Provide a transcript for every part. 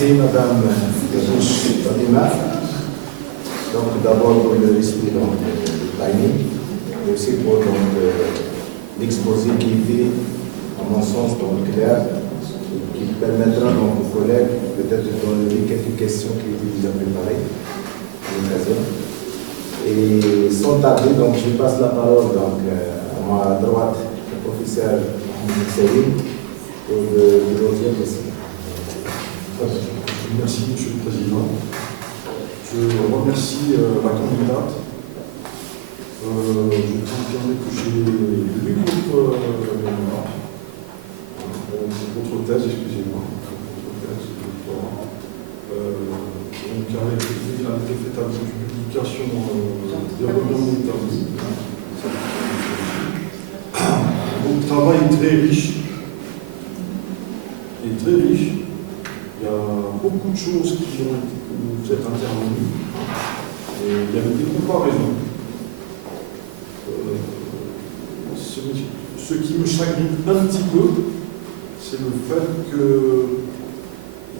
Merci Madame Gabouche Fadima. Donc d'abord pour le respect du timing, et aussi pour l'exposé qui était, à mon sens, clair, qui permettra donc aux collègues peut-être de donner quelques questions qui étaient déjà préparées à l'occasion. Et sans tarder, donc je passe la parole donc, à ma droite, le professeur Selim, pour le deuxième question. Merci, Monsieur le Président. Je remercie la candidate. Je peux confirmer que j'ai lu votre thèse, excusez-moi. Donc, elle a été faite avec une publication des revenus établis. Donc, le travail est très riche. Il y a beaucoup de choses qui ont été, où vous êtes intervenus. Et il y a des comparaisons. Ce qui me chagrine un petit peu, c'est le fait que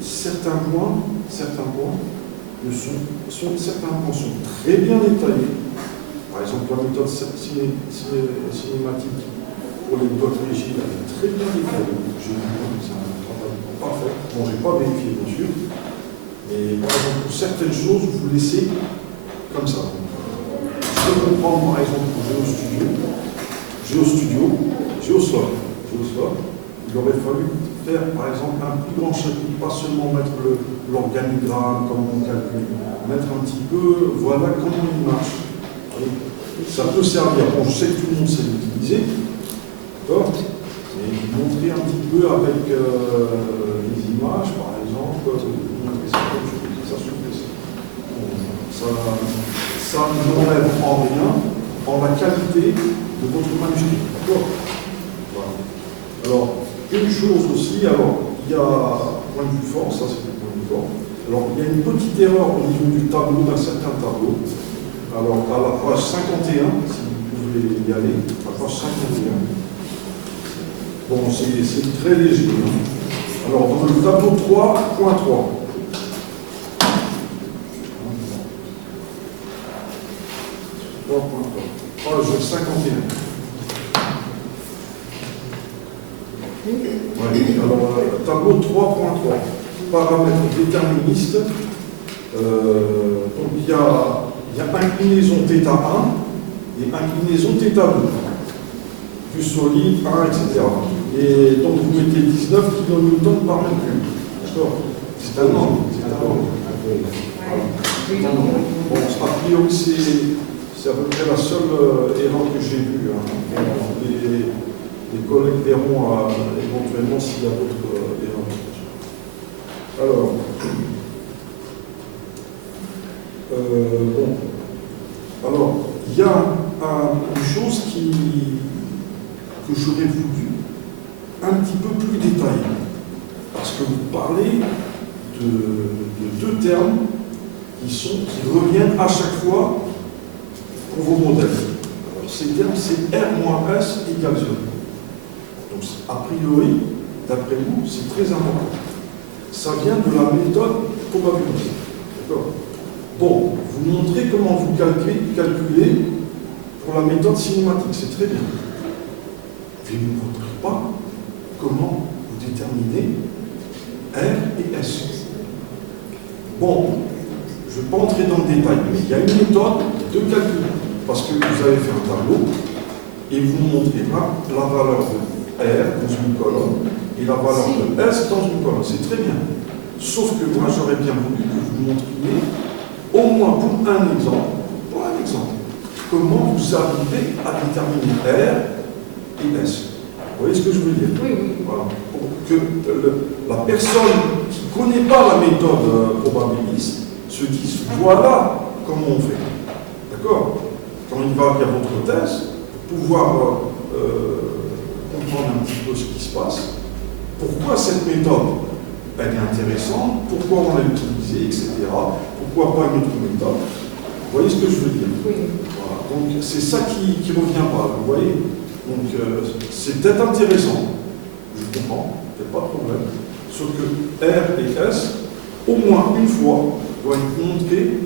certains points sont très bien détaillés. Par exemple, la méthode cinématique pour les blocs rigides, elle est très bien détaillée. J'ai vu que c'est un travail parfait. Bon, je n'ai pas vérifié, bien sûr. Mais par exemple, pour certaines choses, vous laissez comme ça. Je peux comprendre, par exemple, pour Géosol, il aurait fallu faire, par exemple, un plus grand chapitre, pas seulement mettre l'organigramme, comment on calcule, mettre un petit peu, voilà comment il marche. Ça peut servir. Bon, je sais que tout le monde sait l'utiliser, d'accord, mais montrer un petit peu avec les images, par exemple, montrer certaines choses, ça suffit. Ça n'enlève en rien en la qualité de votre manuscrit. D'accord. Voilà. Alors, une chose aussi, alors, il y a point de vue fort, ça c'est le point de vue fort. Alors, il y a une petite erreur au niveau du tableau, d'un certain tableau. Alors, à la page 51, si vous pouvez y aller, à la page 51. Bon, c'est très léger. Hein. Alors, dans le tableau 3.3. Page 51. Ouais, alors, tableau 3.3, paramètres déterministes. Donc, il y a inclinaison θ1 et inclinaison θ2. Du solide, 1, etc. Et donc, vous mettez 19 kN par mètre cube. D'accord. C'est un nombre. Bon, a priori, c'est à peu près la seule erreur que j'ai vue. Hein. Les collègues verront éventuellement s'il y a d'autres erreurs. Alors, bon. Alors, il y a une chose que j'aurais voulu un petit peu plus détaillée. Parce que vous parlez de deux termes qui reviennent à chaque fois pour vos modèles. Alors, ces termes, c'est R-S égale 0. Donc, a priori, d'après vous, c'est très important. Ça vient de la méthode probabiliste. D'accord. Bon, vous montrez comment vous calculez pour la méthode cinématique, c'est très bien. Mais vous ne montrez pas comment vous déterminez R et S. Bon, je ne vais pas entrer dans le détail, mais il y a une méthode de calcul. Parce que vous avez fait un tableau et vous montrez là la valeur de R dans une colonne et la valeur de S dans une colonne. C'est très bien. Sauf que moi, j'aurais bien voulu que vous montriez, au moins pour un exemple, comment vous arrivez à déterminer R et S. Vous voyez ce que je veux dire? Oui, oui. Voilà. Pour que la personne qui ne connaît pas la méthode probabiliste se dise, voilà comment on fait. D'accord? Quand il va lire votre thèse, pour pouvoir comprendre un petit peu ce qui se passe, pourquoi cette méthode elle est intéressante, pourquoi on l'a utilisée, etc. Pourquoi pas une autre méthode. Vous voyez ce que je veux dire? Oui. Voilà. Donc c'est ça qui ne revient pas, vous voyez? Donc c'est peut-être intéressant, je comprends, il n'y a pas de problème. Sauf que R et S, au moins une fois, doit être montré,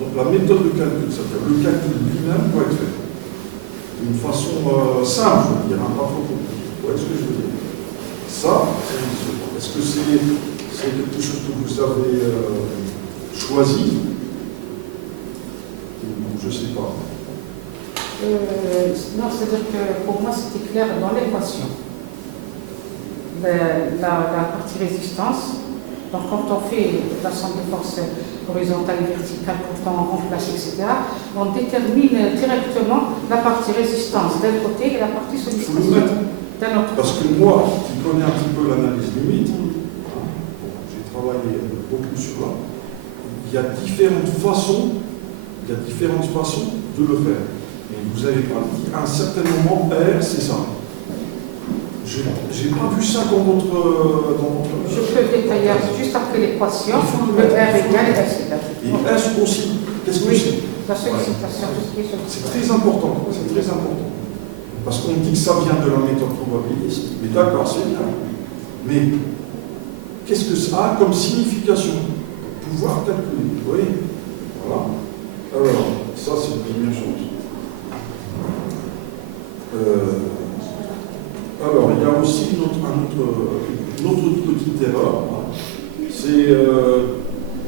donc la méthode de calcul, c'est-à-dire le calcul lui-même doit être fait. D'une façon simple, je veux dire, pas trop compliquée. Vous voyez ce que je veux dire? Ça, est-ce que c'est quelque chose que vous avez choisi? Je ne sais pas. Non, c'est-à-dire que pour moi, c'était clair dans l'équation. La partie résistance, donc quand on fait la somme des forces horizontales et verticales, quand on remplace, etc., on détermine directement la partie résistance d'un côté et la partie sollicitation d'un autre. Parce que moi, qui connais un petit peu l'analyse limite, j'ai travaillé beaucoup sur là, il y a différentes façons de le faire. Et vous avez pas dit à un certain moment, R, c'est ça. Je n'ai pas vu ça dans votre... Je peux détailler juste après l'équation, le R égale S égale. Et S aussi, qu'est-ce que c'est? La sollicitation, tout ce qui est sollicitation. C'est très important, c'est très important. Parce qu'on dit que ça vient de la méthode probabiliste, mais d'accord, c'est bien. Mais qu'est-ce que ça a comme signification pour pouvoir calculer? Vous voyez? Voilà. Alors, ça c'est la première chose. Alors, il y a aussi une autre petite erreur. C'est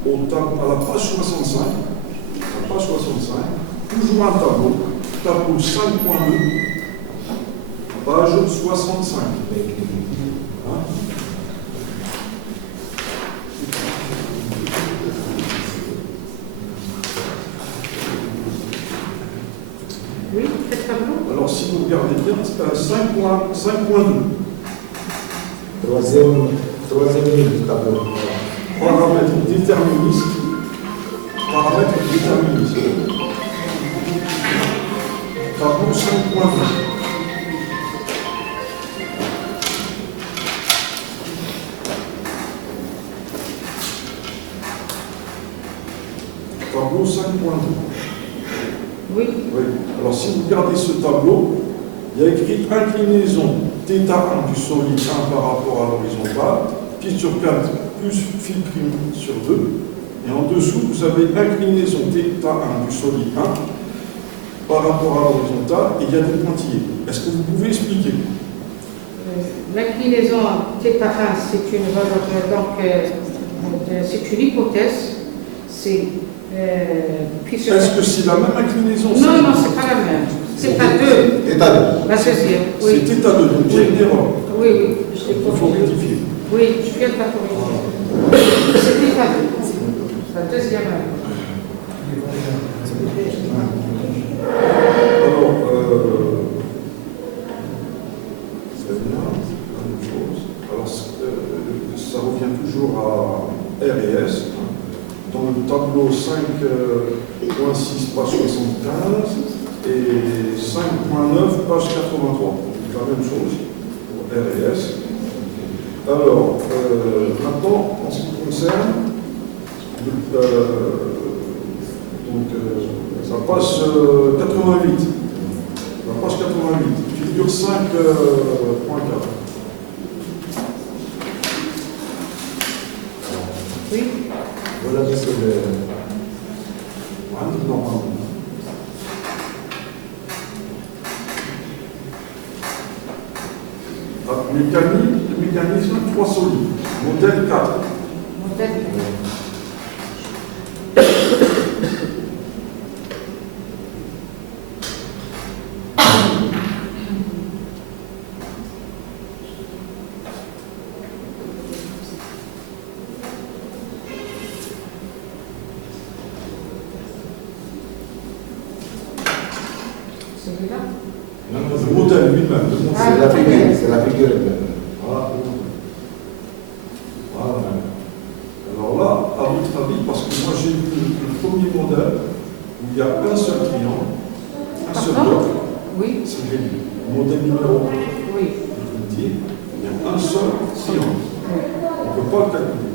à la page 65, toujours un tableau 5.2, page 65. Hein? Oui, quel tableau? Alors, si vous regardez bien, 5.2. Troisième ligne du tableau. Paramètres déterministes. Tableau 5.2. Tableau 5.2. Oui. Oui. Alors, si vous regardez ce tableau, il y a écrit inclinaison θ1 du solide 1 par rapport à l'horizontale, pi sur 4 plus phi prime sur 2. Et en dessous, vous avez inclinaison θ1 du solide 1 par rapport à l'horizontale, et il y a des pointillés. Est-ce que vous pouvez expliquer? L'inclinaison θ1, c'est une valeur, donc c'est une hypothèse. C'est Est-ce que c'est la même inclinaison? Non, non, c'est pas la même. C'est θ2. La deuxième. Oui. C'est θ2, donc il y a une erreur. Oui, oui. Il faut rectifier. Oui, je viens de la corriger. C'est θ2. La deuxième. Alors, c'est bien, la même chose. Alors, ça revient toujours à R et S. Dans le tableau 5.6, page 75, et 5.9, page 83. La même chose pour R et S. Alors, maintenant, en ce qui concerne la page 88. La page 88, figure 5.4. Oui. Voilà, c'est le. Normalement. Mécanisme 3 solides. Modèle 4. Modèle. Celui-là? Non, Le modèle lui-même. c'est la figure, c'est la figure elle-même. Voilà. Voilà. Alors là, à votre avis, parce que moi j'ai vu le premier modèle où il y a un seul triangle, un seul bloc, Oui. c'est le modèle numéro 1. Oui. Je vous le dis, il y a un seul triangle. Oui. On ne peut pas le calculer.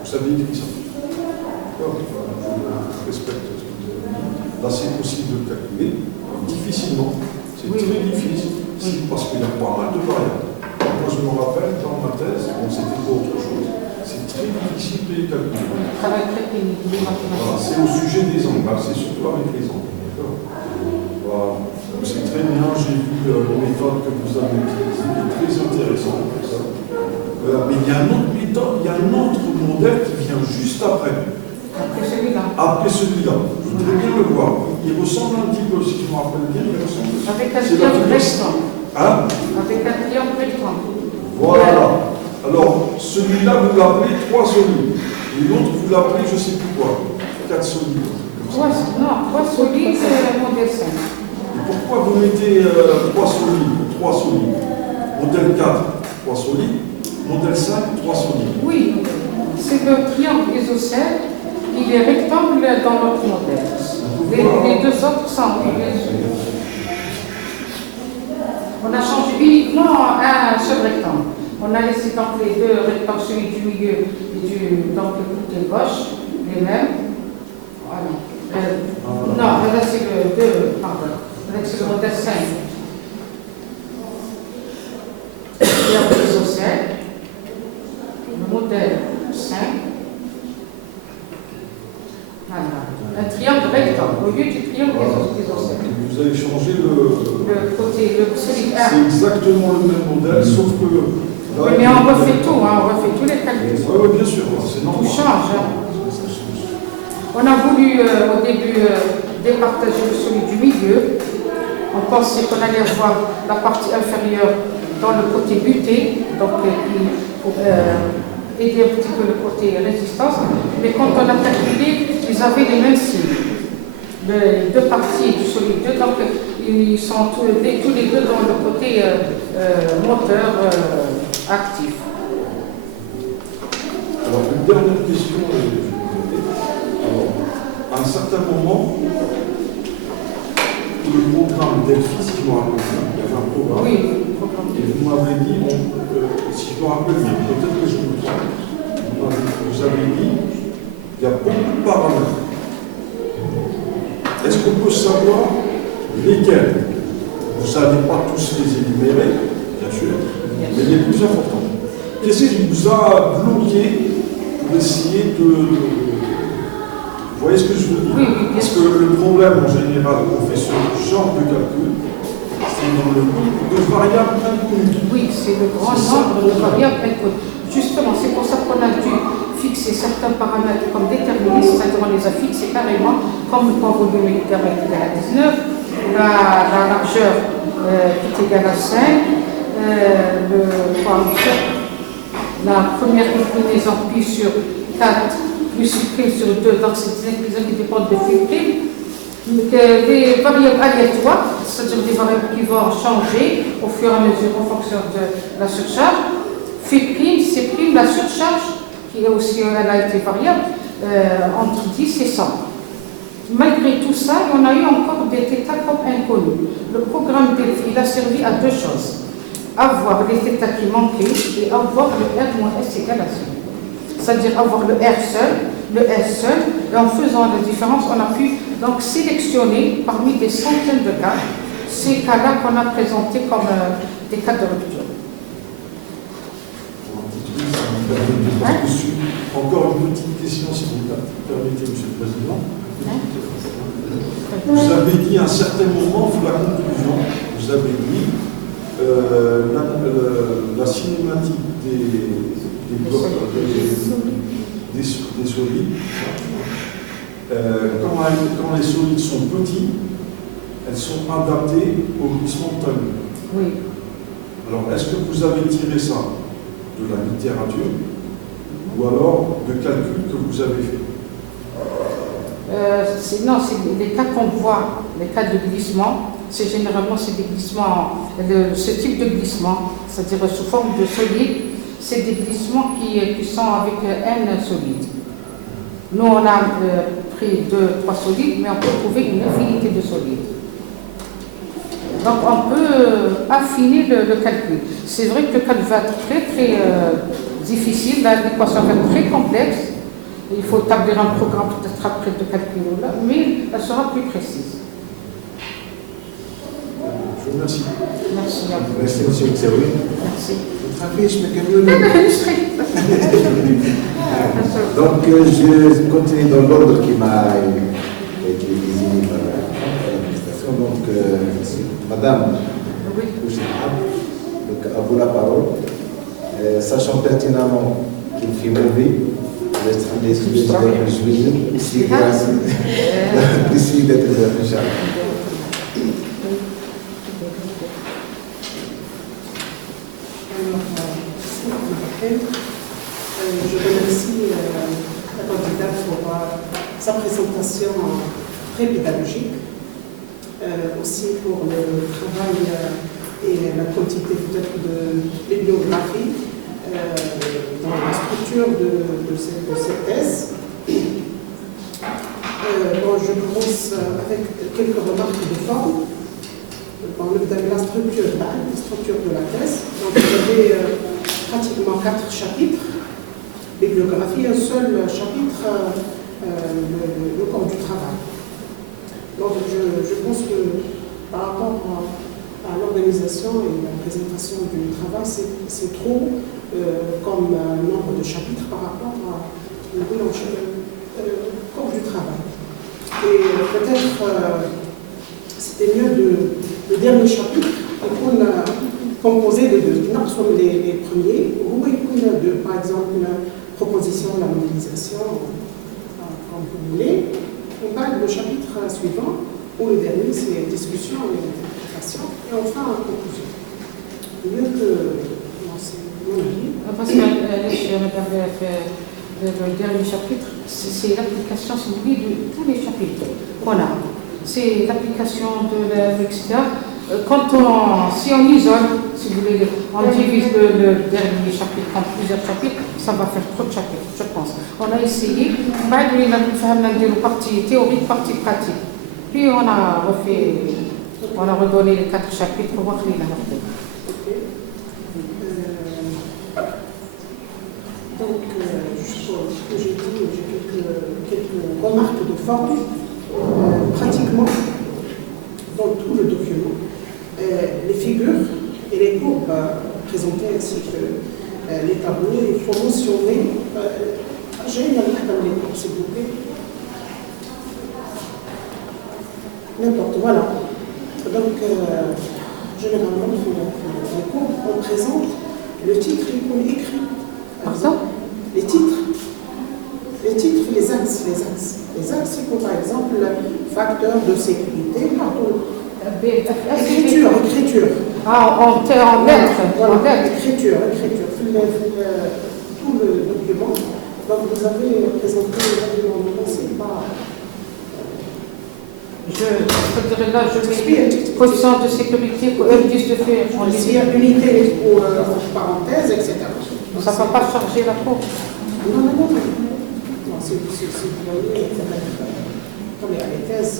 Vous savez écrit ça. D'accord? Je respecte ce que vous avez dit. Là, c'est possible de le calculer. Difficilement. C'est Oui. très difficile. Oui. Parce qu'il y a pas mal de variables. Moi, je me rappelle, dans ma thèse, bon, c'était pas autre chose. C'est très difficile de les calculs. Travail très pénible, les Voilà, mathématiques. c'est au sujet des angles, hein, c'est surtout avec les angles. D'accord. Voilà. Donc c'est très bien, j'ai vu les méthodes que vous avez utilisées, très intéressantes. Mais il y a une autre méthode, il y a un autre modèle qui vient juste après. Après celui-là. Après celui-là. Je voudrais bien le voir. Il ressemble un petit peu, si je me rappelle bien, il ressemble. Avec un C'est triangle la- restant. Hein? Avec un triangle restant. Voilà. Alors, celui-là, vous l'appelez 3 solides. Et l'autre, vous l'appelez, je ne sais plus quoi, 4 solides. Comme ça. Trois solides, c'est le modèle 5. Et pourquoi vous mettez 3 solides, 3 solides? Modèle 4, 3 solides. Modèle 5, 3 solides. Oui, c'est le triangle isocèle. Il est rectangle dans notre modèle. Les deux autres sont. On a changé uniquement un seul rectangle. On a laissé donc les deux rectangles, celui du milieu et donc le côté gauche, les mêmes. Voilà. Non, là c'est le 2, pardon. Là c'est le modèle 5. Triangle isocèle. Le modèle 5. Voilà. Un triangle rectangle au lieu du triangle isocèle. Vous avez changé Le côté, celui C'est 1. exactement le même modèle, sauf que. Là, Oui, mais on refait tout, hein, on refait tous les calculs. Oui, bien sûr, c'est Tout normal. change. Hein. On a voulu au début départager celui du milieu. On pensait qu'on allait voir la partie inférieure dans le côté buté, donc pour aider un petit peu le côté résistance. Mais quand on a calculé, ils avaient les mêmes signes. Les deux parties du solide 2, donc ils sont tous les deux dans le côté moteur actif. Alors, une dernière question, je vais vous poser. Alors, à un certain moment, pour le programme Delphi, si je me rappelle bien, il y avait un programme. Oui, Et vous m'avez dit, si je me rappelle bien, peut-être que je me trompe, vous avez dit, il y a beaucoup de paramètres. Est-ce qu'on peut savoir lesquels? Vous n'allez pas tous les énumérer, bien sûr, mais les plus importants. Qu'est-ce qui vous a bloqué pour essayer de... Vous voyez ce que je veux dire? Oui, oui, bien Parce sûr. que le problème en général qu'on fait ce genre de calcul, c'est dans le nombre de variables inconnues. Oui, c'est le grand nombre de variables inconnues. Justement, c'est pour ça qu'on a dû fixer certains paramètres comme déterministes, c'est-à-dire on les a fixés carrément, comme le poids volumétrique égal à 19, la largeur qui est égale à 5, la première inclinaison pi sur 4 plus supprime sur 2, donc c'est des inclinaisons qui dépendent de phi prime. Des variables aléatoires, c'est-à-dire des variables qui vont changer au fur et à mesure en fonction de la surcharge. Phi prime, c'est prime la surcharge, qui est aussi, elle a été variable, entre 10 et 100. Malgré tout ça, on a eu encore des θ comme inconnus. Le programme Delphi, il a servi à deux choses. Avoir les θ qui manquaient et avoir le R moins S égale à 0. C'est-à-dire avoir le R seul, le S seul, et en faisant la différence, on a pu donc sélectionner parmi des centaines de cas, ces cas-là qu'on a présentés comme des cas de rupture. Encore une petite question, si vous permettez, Monsieur le Président. Vous avez dit à un certain moment, pour la conclusion, vous avez dit la cinématique des solides, quand les solides sont petits, elles sont adaptées au glissement de talus. Oui. Alors, est-ce que vous avez tiré ça de la littérature ou alors de calculs que vous avez fait? Non, c'est les cas qu'on voit, les cas de glissement, c'est généralement des glissements, ce type de glissement, c'est-à-dire sous forme de solide, c'est des glissements qui sont avec N solides. Nous, on a pris 2-3 solides, mais on peut trouver une infinité de solides. Donc, on peut affiner le calcul. C'est vrai que le calcul va être très difficile, l'équation va être très complexe. Il faut établir un programme peut-être après de calcul, mais elle sera plus précise. Je vous remercie. Merci à vous. Merci, monsieur Xaoui. Merci. Votre avis, je me calme. Donc, je continue dans l'ordre qui m'a été désigné par l'administration. Donc, Madame Bouchard, donc à vous la parole. Sachant pertinemment qu'il fait mauvais, les sujets de juillet, ici, d'ici d'être Inch'Allah. Je remercie la candidate pour sa présentation très pédagogique, aussi pour le travail et la quantité peut-être de bibliographie dans la structure de cette thèse. Bon, je commence avec quelques remarques de forme. Dans la structure de la thèse. Donc, vous avez pratiquement 4 chapitres, bibliographie, un seul chapitre, le corps du travail. Donc, je pense que par rapport à l'organisation et la présentation du travail, c'est trop comme nombre de chapitres par rapport au corps du travail. Et peut-être c'était mieux le dernier chapitre qu'on a composé de deux. Nous sommes les premiers, où il y a deux, par exemple, la proposition, la modélisation, comme vous voulez. On parle du chapitre suivant, où le dernier, c'est discussion et interprétation, et enfin, en conclusion. Mieux que. Non, c'est mon avis. Parce que le dernier chapitre, c'est l'application, si vous voulez, de tous les chapitres qu'on a. C'est l'application de l'UXTA. Si on isole, si vous voulez, on divise le dernier chapitre en plusieurs chapitres, ça va faire trop de chapitres, je pense. On a essayé, on a une partie théorique, partie pratique. Puis on a redonné les 4 chapitres pour voir les marqués. Donc, ce que j'ai dit, j'ai quelques remarques de forme. Pratiquement, dans tout le document, les figures et les courbes présentées ainsi que les tableaux, il faut mentionner. J'ai une lettre dans les courbes, s'il vous plaît. N'importe, voilà. Donc, généralement, dans les courbes, on présente le titre et on écrit. Pardon ? Les titres, les axes. Les axes, c'est comme par exemple facteur de sécurité, pardon. Écriture. Ah, en lettres. Voilà, écriture. Tout le document. Donc vous avez présenté le document, c'est pas. Je dirais là, je mets position de sécurité pour indice de fait. S'il y a unité ou parenthèse, etc. Ça ne va pas charger la courbe. Non. Si vous voyez, comme il y a les thèses.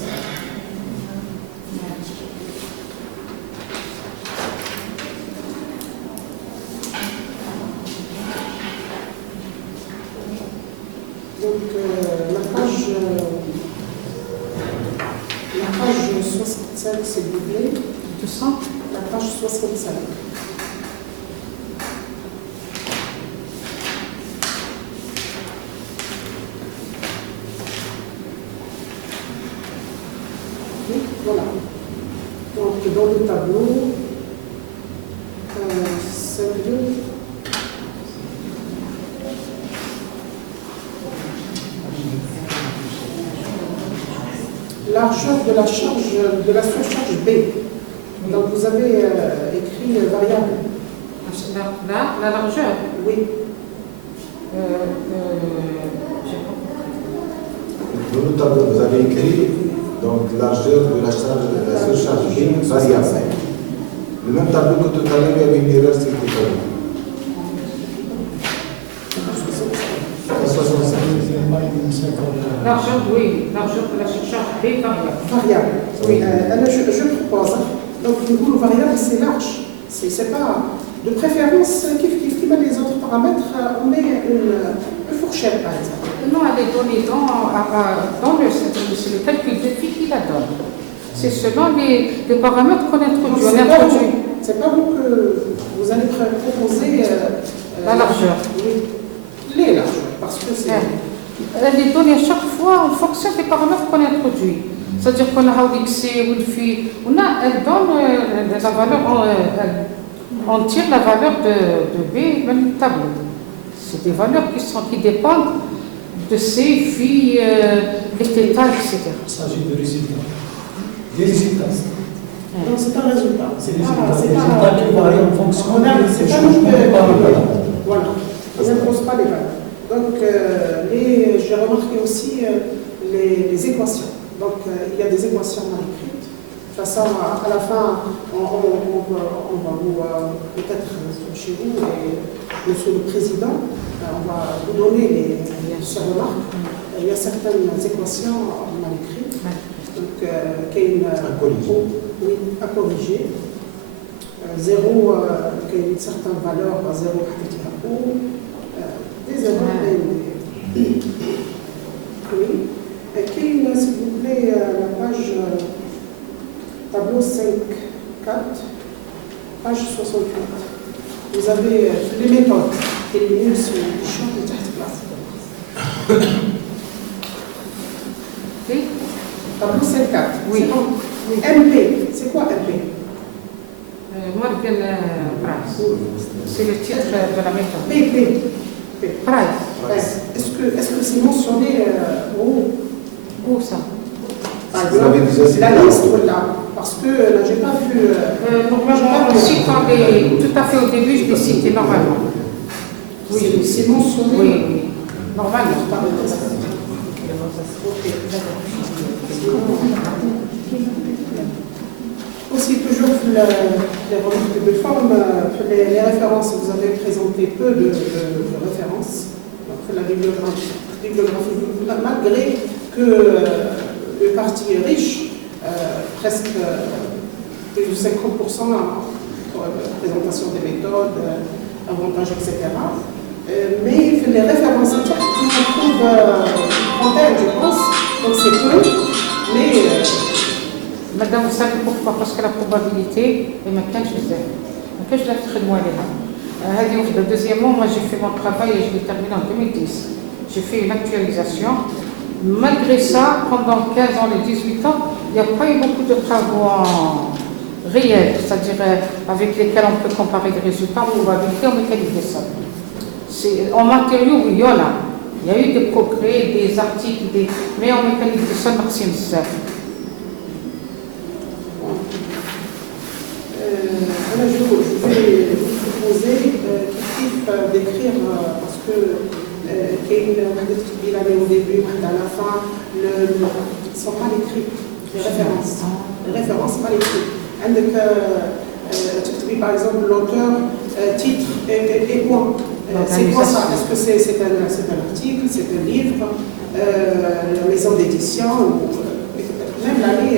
Donc, la page 65, s'il vous plaît. 200. La page 65. Voilà. Donc, dans le tableau, 5.2, largeur de la surcharge B. Donc, vous avez écrit variable. Là, la largeur. Oui. Dans le tableau, vous avez écrit donc largeur de la surcharge B variable. Le même tableau que tout à l'heure, il y avait une erreur, c'est tout à l'heure. 65. Largeur, oui. Largeur de la surcharge B Variable. Oui. Je propose. Donc, le goût variable, c'est large. C'est pas. De préférence, qui met les autres paramètres, on met une fourchette, par exemple. Non, elle est donnée dans le calcul de phi qui la donne. C'est selon les paramètres qu'on introduit. C'est pas vous que vous allez proposer la largeur. Oui, les largeurs. parce que c'est... Les données, à chaque fois, en fonction des paramètres qu'on introduit. C'est-à-dire qu'on a l'XC ou le phi, elle donne la valeur, on tire la valeur de B dans le tableau. C'est des valeurs qui dépendent de C, phi, les θ, etc. Il s'agit de résultats. Des résultats. Donc c'est un résultat. C'est des résultats qui varient en fonction C'est des pas changements de paramètres. Voilà, ils n'imposent pas les valeurs. Donc, j'ai remarqué aussi les équations. Donc, il y a des équations mal écrites. De toute façon, à la fin, on va vous, peut-être chez vous, et monsieur le président, on va vous donner ces remarques. Il y a certaines équations mal écrites. Donc, à corriger. 0, qui a une certaine valeur, 0, ou des erreurs. Oui. S'il vous plaît, la page tableau 5.4, page 68. Vous avez les méthodes éliminées sur le champ de classe. Oui. Tableau 5.4. Oui. MP, c'est quoi MP? Morgan Price. C'est le titre de la méthode. Price. Est-ce que c'est mentionné Où ça? Vous l'avez déjà cité. La liste, voilà. Parce que là, j'ai pas vu. Normalement, aussi, tout à fait au début, je l'ai cité normalement. Oui, c'est mentionné. Oui. Normalement. Aussi, toujours les remarques de forme, les références, vous avez présenté peu de références. Donc, la bibliographie, malgré que le parti est riche, presque plus de 50% pour la présentation des méthodes, avantages, etc. Mais les références, on trouve trentaine, je pense, donc c'est peu, mais... Madame, vous savez pourquoi? Parce que la probabilité est maintenant je les ai. Donc, je l'ai très loin là. Deuxièmement, moi j'ai fait mon travail et je l'ai terminé en 2010. J'ai fait une actualisation. Malgré ça, pendant 15 ans et 18 ans, il n'y a pas eu beaucoup de travaux réels, c'est-à-dire avec lesquels on peut comparer des résultats en probabilité, en mécanique des sols. En matériaux, oui, il y en a. Il y a eu des progrès, des articles, mais en mécanique des sols, maximum ça. Je vais vous proposer d'écrire, parce que il avait au début, à la fin, ils ne sont pas écrits, les références. Les références pas écrites. Par exemple, l'auteur, titre et point. C'est quoi ça? Est-ce que c'est un article, c'est un livre, la maison d'édition, même l'année,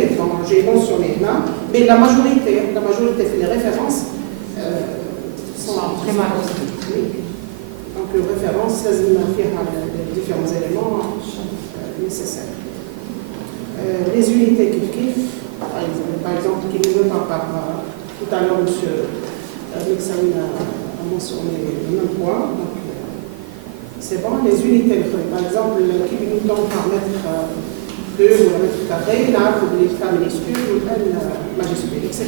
j'ai mentionné là, mais la majorité fait les références sont très mal. Oui. Donc, les références, les différents éléments nécessaires. Les unités kiff, par exemple, qui ne veut pas par tout à l'heure, M. Mexaoui a mentionné le même point. C'est bon, les unités, par exemple, qui nous tend par mètre 2 ou un mètre carré, là, pour les cas minuscules ou N majuscules, etc.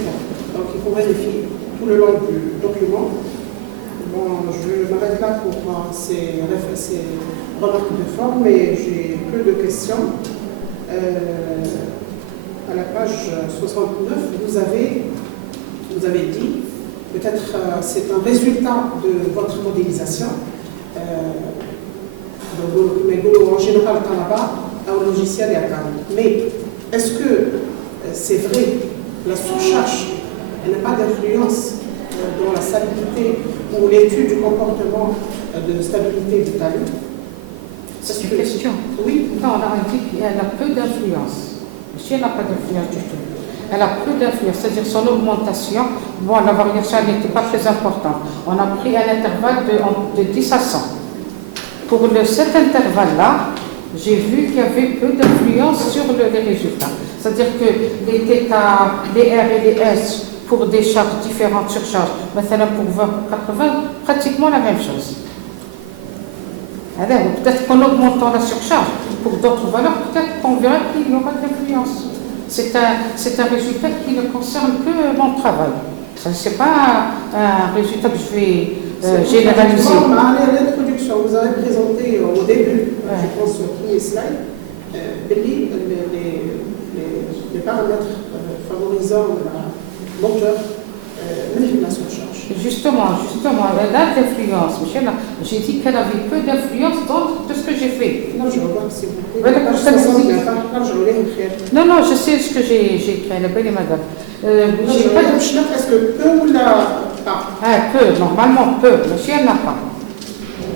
Donc, il faut vérifier tout le long du document. Bon, je m'arrête là pour ces remarques de forme, mais j'ai peu de questions. À la page 69, vous avez dit, peut-être c'est un résultat de votre modélisation, mais en général, là-bas, au logiciel et à Cannes. Mais est-ce que c'est vrai, la surcharge n'a pas d'influence dans la stabilité ou l'étude du comportement de stabilité du talus? C'est une question. Oui. Non, on a dit qu'elle a peu d'influence. Si elle n'a pas d'influence du tout. Elle a peu d'influence, c'est-à-dire son augmentation, bon, la variation n'était pas très importante. On a pris un intervalle de 10 à 100. Pour cet intervalle-là, j'ai vu qu'il y avait peu d'influence sur les résultats. C'est-à-dire que les θ, les R et les S, pour des charges différentes, surcharges, maintenant pour 20, pour 80, pratiquement la même chose. Alors, peut-être qu'en augmentant la surcharge pour d'autres valeurs, peut-être qu'on verra qu'il y aura de l'influence. C'est un résultat qui ne concerne que mon travail. Ce n'est pas un résultat que je vais généraliser. À l'introduction, vous avez présenté au début, je pense au premier slide, les paramètres favorisant la moteur de la surcharge. Justement, elle a de l'influence, Michel. J'ai dit qu'elle avait peu d'influence dans tout ce que j'ai fait. Non, je vois, s'il vous plaît. Voilà, comme ça, Non, non, je sais ce que j'ai écrit, elle est belle, madame. J'ai pas de... Est-ce que peu ou la pas? Peu, normalement peu, mais si elle n'a pas.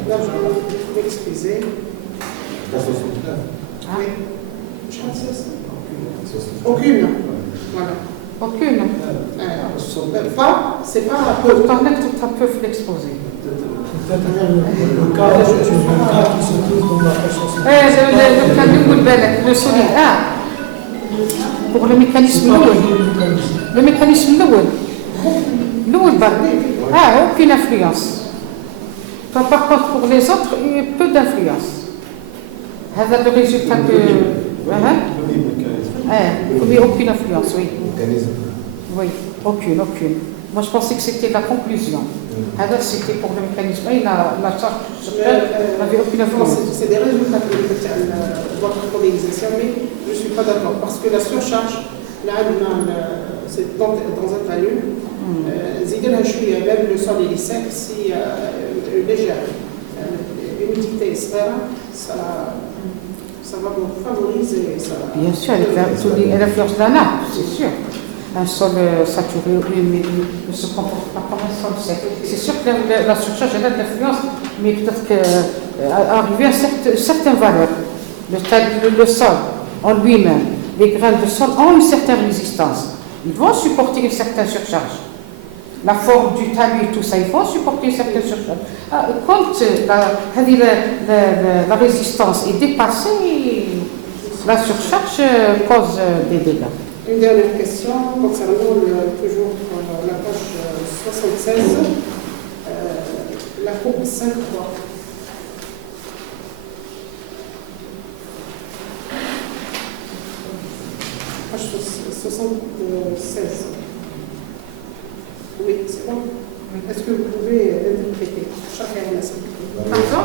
Là, je vais m'excuser. Oui. Aucune. Voilà. Aucune. Pas, c'est pas peu. Pourtant, là, tout à peu l'exposer. Peut-être le cas qui se trouve dans la page 60. Le cas du solide. Pour le mécanisme lourd. Le mécanisme lourd. Aucune influence. Par contre, pour les autres, il y a peu d'influence. C'est le résultat que... aucune influence, oui. Oui, aucune. Moi, je pensais que c'était la conclusion. Alors, c'était pour le mécanisme. La charge n'avait aucune influence. C'est des résultats de votre modélisation, mais je ne suis pas d'accord. Parce que la surcharge, là, c'est dans un talus. Même le sol est sec, si légère, humidité, ça va vous favoriser. Bien sûr, elle influence la nappe, c'est sûr. Un sol saturé ou humide ne se comporte pas comme un sol sec. C'est sûr que la surcharge elle a de l'influence, mais peut-être qu'arriver à certaines valeurs, le sol en lui-même, les grains de sol ont une certaine résistance. Ils vont supporter une certaine surcharge. La forme du talus, tout ça, ils vont supporter une certaine surcharge. Quand la résistance est dépassée, la surcharge cause des dégâts. Une dernière question concernant toujours la page 76, la courbe 5.3. Page 76. Oui, c'est bon. Est-ce que vous pouvez interpréter chacun la cette Pardon?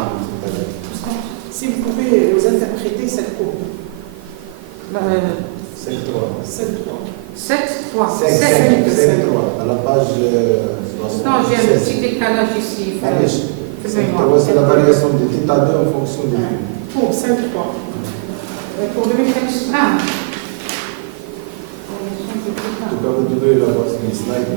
Si vous pouvez nous interpréter cette courbe. 7.3. 7.3. 7.3. À la page 60. Non, j'ai un petit décalage ici. 7.3, c'est la variation de θ2 en fonction de Courbe 5.3. Pour le mécanisme 1. En tout cas, vous devez l'avoir sur les slides.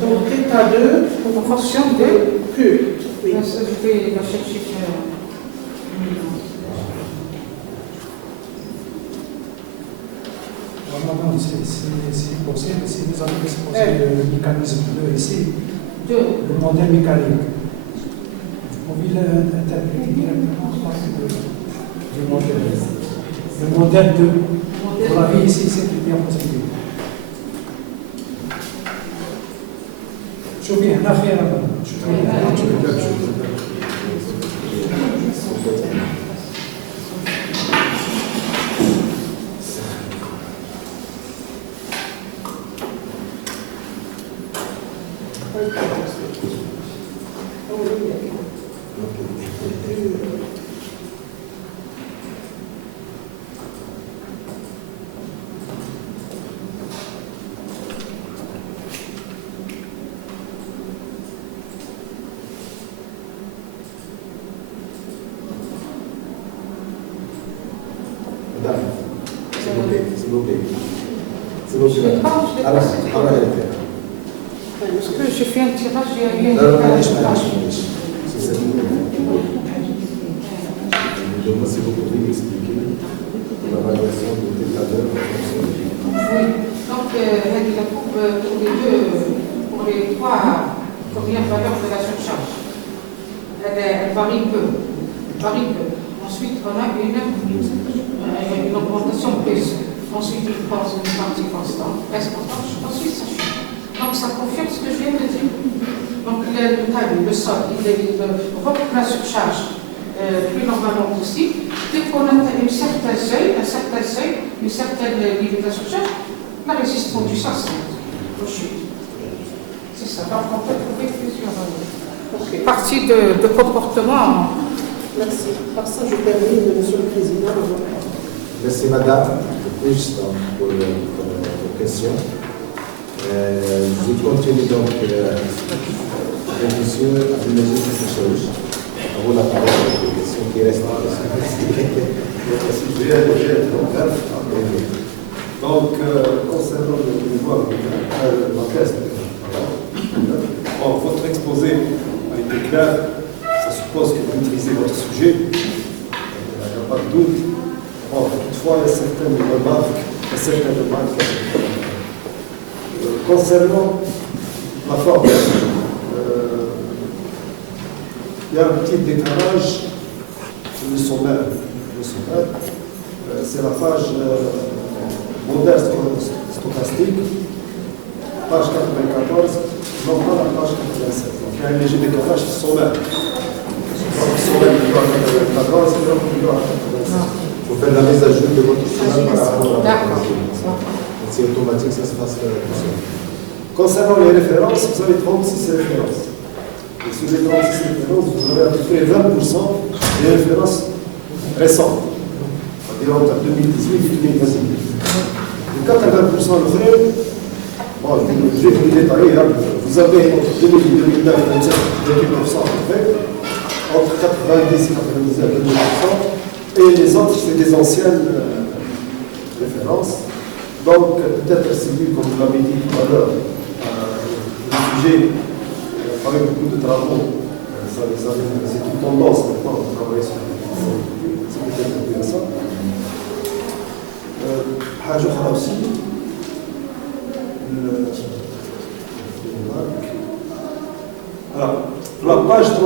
Donc, θ2 En fonction de... Q. Oui. Je vais la chercher. Normalement, c'est possible, si vous avez exposé le mécanisme 2 ici, le modèle mécanique, vous pouvez l'interpréter directement à partir du modèle. Le modèle 2, vous l'avez ici, c'est une diapositive. شوفي هنا خير Parce que j'ai fait un tirage, il y a eu si vous pouvez m'expliquer la variation de θ2 en fonction de... Oui, donc la courbe pour les trois première valeur de la surcharge. Elle varie peu. Ensuite, on a une augmentation plus. Ensuite, il passe une partie constante, reste constante, ensuite ça chute. Donc ça confirme ce que je viens de dire. Donc le sol, il reprend la surcharge plus normalement possible. Dès qu'on atteint un certain seuil, une certaine limite de la surcharge, la résistance du sol chute. C'est ça. Donc on peut trouver plusieurs parties de comportement. Merci. Par ça, je termine, Monsieur le Président. Merci Madame, plus pour vos questions. Je continue donc avec Monsieur Abdelmajid Kouchouch. À vous la parole pour les questions qui restent. Donc, concernant le pouvoir de la caisse, votre exposé a été clair. Ça suppose que vous maîtrisez votre sujet. Il n'y a pas de doute. Toutefois, il y a certaines remarques. Concernant la forme, il y a un petit décalage sur le sommaire. C'est la page modèle stochastique, page 94, non pas la page 87. Donc il y a un léger décalage sommaire. Le sommaire du 94 et le 87. Il faut faire la mise à jour de votre sommaire par rapport à la c'est automatique, ça se passe comme ça. Concernant les références, vous avez 36 références. Et sur les 36 références, vous avez à peu près 20% des références récentes. C'est-à-dire entre 2018 et 2021. Les 80% le vrai, bon, je vais vous détailler. Hein. Vous avez entre 2000 et 2009, 27% à peu près, entre 90 et 99, 20%, et les autres, c'est des anciennes références. Donc, peut-être c'est vu, comme vous l'avez dit tout à l'heure, le sujet, avec beaucoup de travaux, c'est une tendance maintenant de travailler sur c'est peut-être intéressant. حاجة أخرى aussi, alors, la page 34.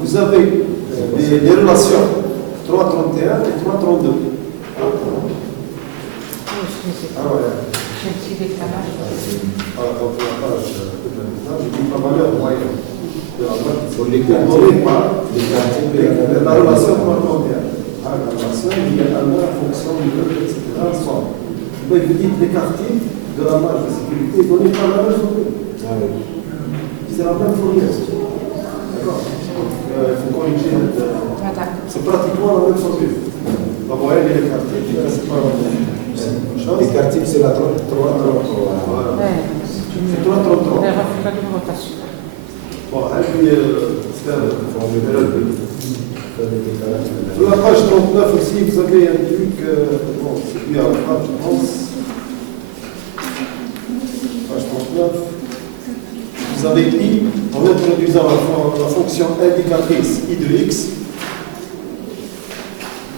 Vous avez les relations 3.31 et 3.32. Ah ouais. Donc la page je dis la valeur moyenne de la marque. Pour les quartiers, La relation 3.31. La relation, il y a la fonction du peuple, etc. ensemble. Donc vous dites les quartiers de la marge de sécurité donnés par la même formule. C'est la même formule. D'accord. Il faut corriger. C'est pratiquement la même formule. La moyenne et les quartiers, c'est pas la même chose. les quartiers, c'est la 3. Voilà. C'est 3.33. Bon, et puis, c'est sur la page 39 aussi, vous avez un truc, bon, c'est plus à la page, je pense. Page 39. Vous avez mis, en introduisant la fonction indicatrice I de X,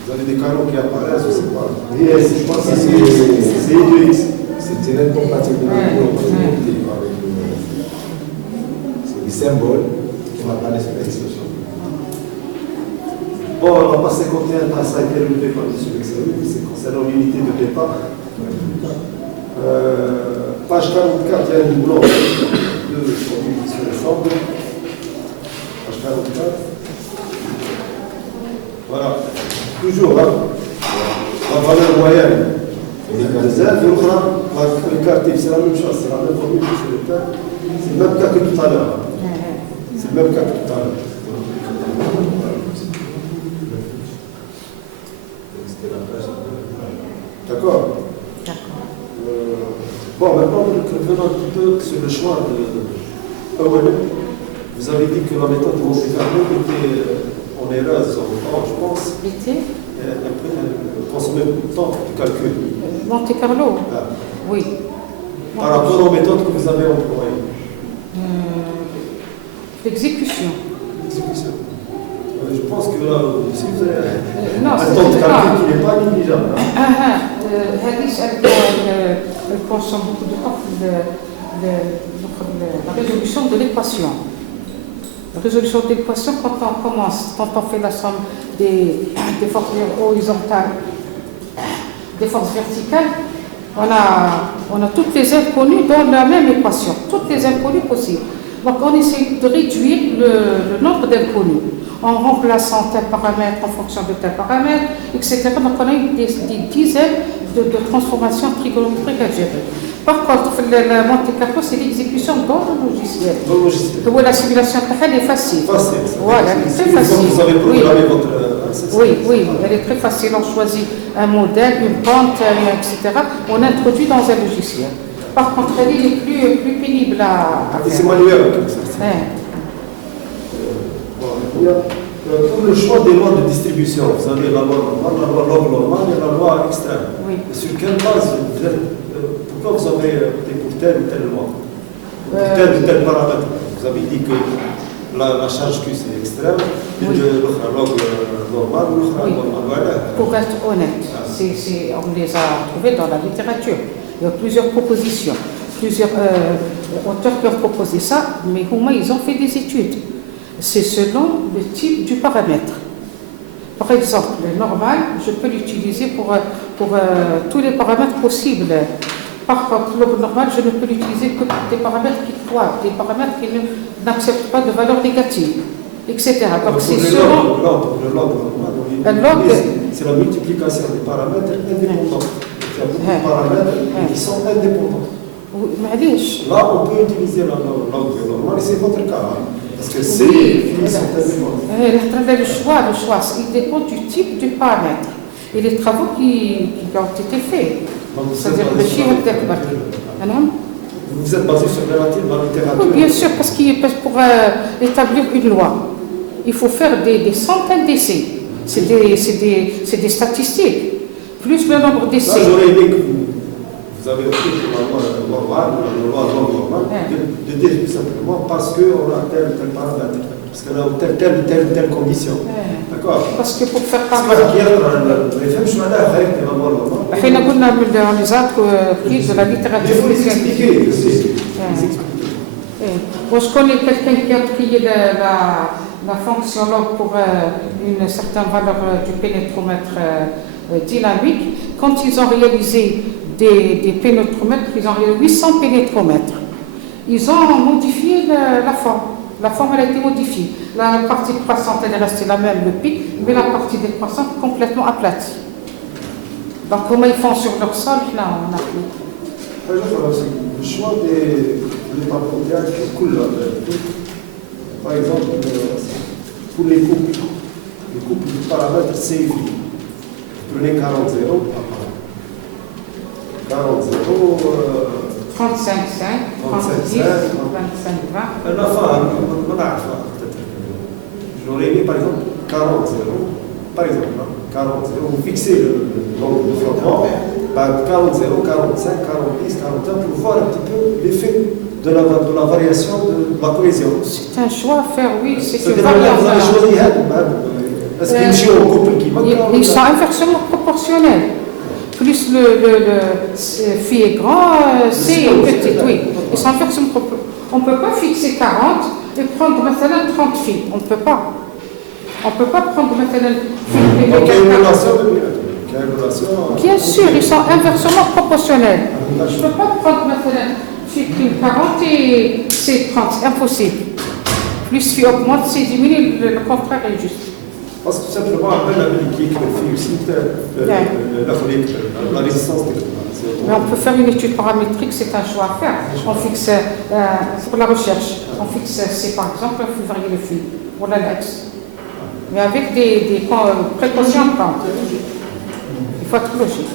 vous avez des canons qui apparaissent, je ne sais pas. Je pense que c'est I de X. C'est une incompatibilité c'est des symboles qui m'apparaissent à l'expression. Bon, on va passer côté ça a été relevé par M. Bexaoui, c'est concernant l'unité de départ. Page 44, il y a un doublon de produits sur les formes. Page 44. Voilà. Toujours, hein. La valeur moyenne. Le quartier, c'est la même chose, c'est la même formule que sur le cas. C'est le même cas que tout à l'heure. C'est le même cas que tout à l'heure. D'accord. Bon, maintenant, revenons un petit peu sur le choix de Owen. Vous avez dit que la méthode de Monte Carlo était onéreuse au temps, je pense. Elle consommait beaucoup de temps de calcul. Monte Carlo. Oui. Par rapport aux méthodes que vous avez employées. L'exécution. L'exécution. Je pense pense que là aussi, vous avez Non, un c'est temps de non. calcul qui n'est pas négligeable. Hadith, elle consomme beaucoup de temps la résolution de l'équation. La résolution de l'équation, quand on fait la somme des forces horizontales, des forces verticales, on a toutes les inconnues dans la même équation, toutes les inconnues possibles. Donc on essaie de réduire le nombre d'inconnus en remplaçant tel paramètre en fonction de tel paramètre, etc. Donc on a eu des dizaines de transformations trigonométriques à gérer. Par contre, la Monte Carlo, c'est l'exécution dans le logiciel. Dans le logiciel. Où la simulation est facile. Facile. Voilà, elle est très facile. Vous avez programmé votre... Oui, elle est très facile. On choisit un modèle, une pente, etc. On introduit dans un logiciel. Par contre, elle est plus pénible à faire. C'est manuel, comme ça. Pour le choix des lois de distribution, vous avez la loi normale, la loi log normale et la loi extrême. Oui. Et sur quelle base pourquoi vous avez opté pour telle ou telle loi? Pour tel ou tel paramètre? Vous avez dit que la charge Q c'est extrême, et Oui. l'autre log normal, l'autre Oui. normal. Voilà. Pour être honnête, on les a trouvés dans la littérature. Il y a plusieurs propositions, plusieurs auteurs qui ont proposé ça, mais au moins ils ont fait des études. C'est selon le type du paramètre. Par exemple, le normal, je peux l'utiliser pour tous les paramètres possibles. Par contre, le normal, je ne peux l'utiliser que pour des paramètres qui croient, des paramètres qui n'acceptent pas de valeur négative, etc. Donc c'est selon... Le log normal, c'est la multiplication des paramètres indépendants. Il y a beaucoup de paramètres qui sont indépendants. Là, on peut utiliser la log normale, et c'est votre cas. Parce que c'est le choix, il dépend du type du paramètre et les travaux qui ont été faits. C'est-à-dire le chiffre d'Akbar. Vous êtes basé sur la littérature? Oui, bien sûr, parce que pour établir une loi, il faut faire des centaines d'essais. C'est des statistiques. Plus le nombre d'essais. Là, j'aurais aimé que vous avez opté pour la loi normale, la loi normale, de dire tout simplement parce qu'on a tel ou tel paramètre, parce qu'on a telle condition. D'accord? Parce que pour faire parce parler. حين قلنا من les entreprises de la littérature. Il faut les expliquer. Moi, je connais quelqu'un qui a pris la fonction log pour une certaine valeur du pénétromètre dynamique. Quand ils ont réalisé des pénétromètres, ils ont réalisé 800 pénétromètres. Ils ont modifié la forme. La forme elle a été modifiée. La partie croissante elle est restée la même, le pic, mais la partie décroissante complètement aplatie. Donc comment ils font sur leur sol, là on a plus. Le choix des paramètres, par exemple, pour les couples de paramètres CFI, prenez 40,0, 40,0, 35,5, 30,10, 25,20. J'aurais aimé par exemple 40,0, par exemple, 40,0, vous fixez le nombre de frottements, 40,0, 45, 40,10, 41, pour voir un petit peu l'effet de la variation de la cohésion. C'est un choix à faire, oui, c'est une Vous variable. avez choisi, est-ce qu'il y a un couple qui va... Ils sont inversement proportionnels. Plus le phi est grand, C est petit, oui. Ils sont inversement proportionnels. On ne peut pas fixer 40 et prendre maintenant 30 phi. On ne peut pas. On ne peut pas prendre maintenant phi égale 40. Bien sûr, ils sont inversement proportionnels. Je ne peux pas prendre maintenant phi 40 et C 30, c'est impossible. Plus phi augmente, C diminue, le contraire est juste. Parce que tout simplement, un bel qui fait aussi la résistance des... Mais on peut faire une étude paramétrique, c'est un choix à faire. On fixe, pour la recherche, on fixe C par exemple, il faut varier le flux pour l'index. Mais avec des précautions à prendre. Il faut être logique.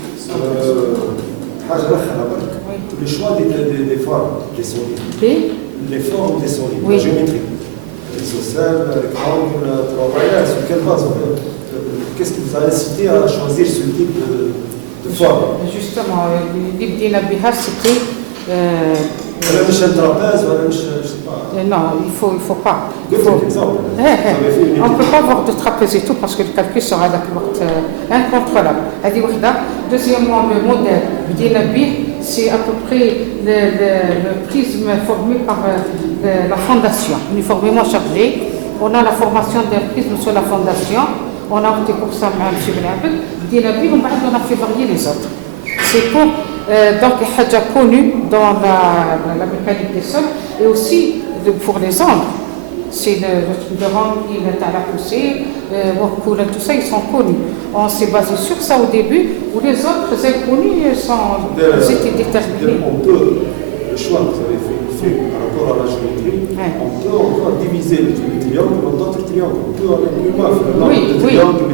Le choix des formes, des solides. Les formes des solides, oui. La géométrie. Isocèle, rectangle, travail, sur quelle base qu'est-ce qui vous a incité à choisir ce type de forme? Justement, l'idée de Bihar, c'était Voilà, je un trapèze, voilà, je sais pas. Non, il faut pas. D'autres exemples. On ne peut pas avoir de trapèze et tout parce que le calcul sera incontrôlable. Deuxièmement, le modèle c'est à peu près le prisme formé par la fondation, uniformément chargé. On a la formation d'un prisme sur la fondation. On a opté pour ça, M. Benabed. On a fait varier les autres. C'est pour donc Hadja connu dans la mécanique des sols et aussi pour les angles. C'est le truc de rempli, à la poussée, tout ça, ils sont connus. On s'est basé sur ça au début, où les autres inconnus étaient déterminés. On peut, le choix que vous avez fait par rapport à la géométrie, on peut encore diviser le triangle en d'autres triangles. On peut aller plus loin, faire le nombre de triangles,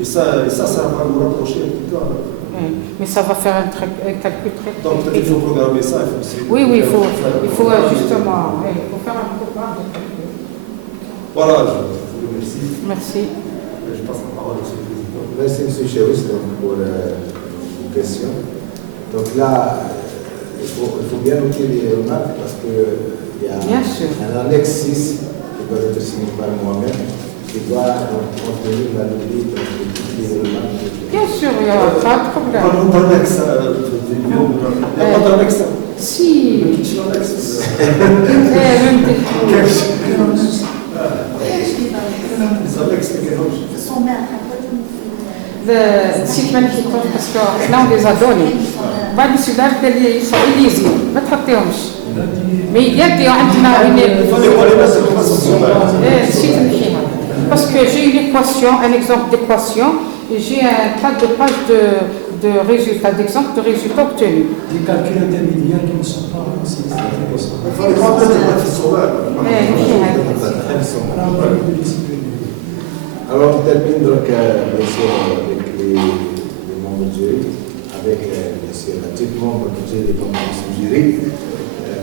et ça va nous rapprocher un petit peu. Mais ça va faire un calcul très Donc peut-être qu'il faut programmer ça. Oui, il faut justement faire un programme de calcul. Voilà, je vous remercie. Merci. Je passe la parole au président. Merci M. Chéris pour vos questions. Donc là, il faut bien noter les remarques parce qu'il y a un annexe 6 qui doit être signé par moi-même qui doit contenir la limite de toutes les remarques. Bien sûr, il n'y a pas de problème. Parlons d'annexe. Il n'y a pas d'annexe. Si. Le kitchen annexe. نسيت ما نحكيهمش باسكو حنا ولي زادوني بعد السودان قال لي إليزي ما تحطيهمش مي يدي عندنا نسيت نحكيها باسكو جي une équation, un exemple d'équation et j'ai un tas de pages de résultats, d'exemples de résultats obtenus. Des calculs intermédiaires qui ne sont pas Alors, on termine donc, bien sûr, avec les membres du jury, avec bien sûr la petite membre du jury des membres du jury,